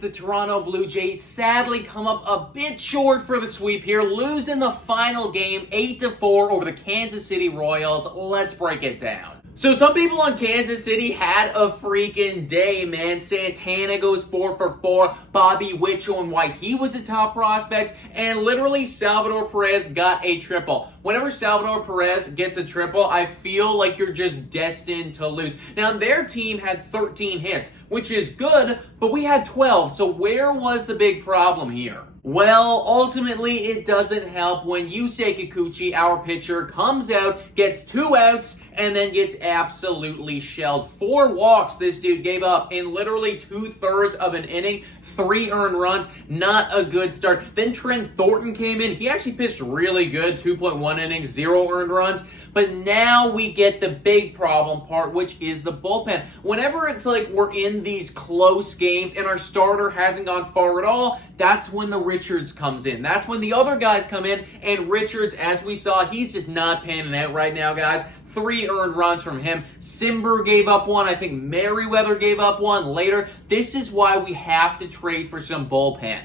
the Toronto Blue Jays sadly come up a bit short for the sweep here, losing the final game 8-4 over the Kansas City Royals. Let's break it down. So some people on Kansas City had a freaking day, man. Santana goes 4 for 4. Bobby Witt showing why he was a top prospect. And literally Salvador Perez got a triple. Whenever Salvador Perez gets a triple, I feel like you're just destined to lose. Now, their team had 13 hits, which is good, but we had 12. So where was the big problem here? Well, ultimately, it doesn't help when Yusie Kikuchi, our pitcher, comes out, gets 2 outs, and then gets absolutely shelled. 4 walks this dude gave up in literally 2/3 of an inning, 3 earned runs, not a good start. Then Trent Thornton came in. He actually pitched really good, 2.1 innings, 0 earned runs. But now we get the big problem part, which is the bullpen. Whenever it's like we're in these close games and our starter hasn't gone far at all, that's when the Richards comes in. That's when the other guys come in, and Richards, as we saw, he's just not panning out right now, guys. 3 earned runs from him. Simber gave up 1. I think Merriweather gave up 1 later. This is why we have to trade for some bullpen.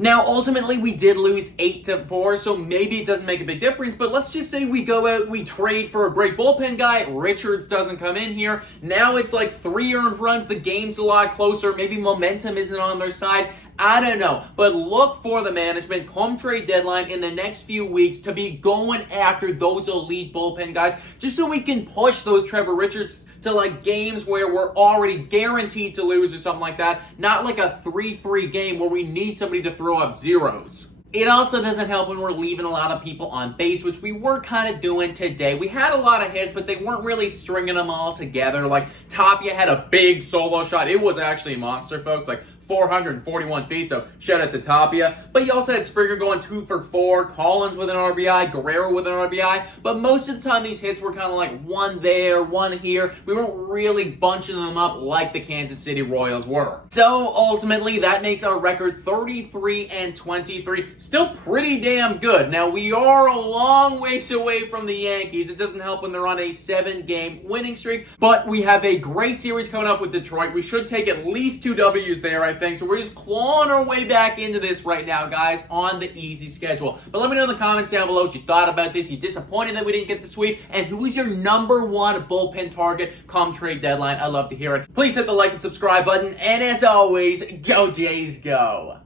Now, ultimately, we did lose 8-4, so maybe it doesn't make a big difference, but let's just say we go out, we trade for a great bullpen guy, Richards doesn't come in here, now it's like 3 earned runs, the game's a lot closer, maybe momentum isn't on their side, I don't know, but look for the management come trade deadline in the next few weeks to be going after those elite bullpen guys, just so we can push those Trevor Richards to like games where we're already guaranteed to lose or something like that, not like a 3-3 game where we need somebody to throw up zeros. It also doesn't help when we're leaving a lot of people on base, which we were kind of doing today. We had a lot of hits, but they weren't really stringing them all together. Like, Tapia had a big solo shot. It was actually a monster, folks. Like, 441 feet, so shout out to Tapia. But you also had Springer going 2 for 4, Collins with an RBI, Guerrero with an RBI. But most of the time, these hits were kind of like 1 there, 1 here. We weren't really bunching them up like the Kansas City Royals were. So ultimately, that makes our record 33-23. Still pretty damn good. Now, we are a long ways away from the Yankees. It doesn't help when they're on a 7-game winning streak. But we have a great series coming up with Detroit. We should take at least 2 W's there, I think. So we're just clawing our way back into this right now, guys, on the easy schedule. But let me know in the comments down below what you thought about this. You disappointed that we didn't get the sweep? And who is your number 1 bullpen target come trade deadline? I'd love to hear it. Please hit the like and subscribe button. And as always, go Jays, go!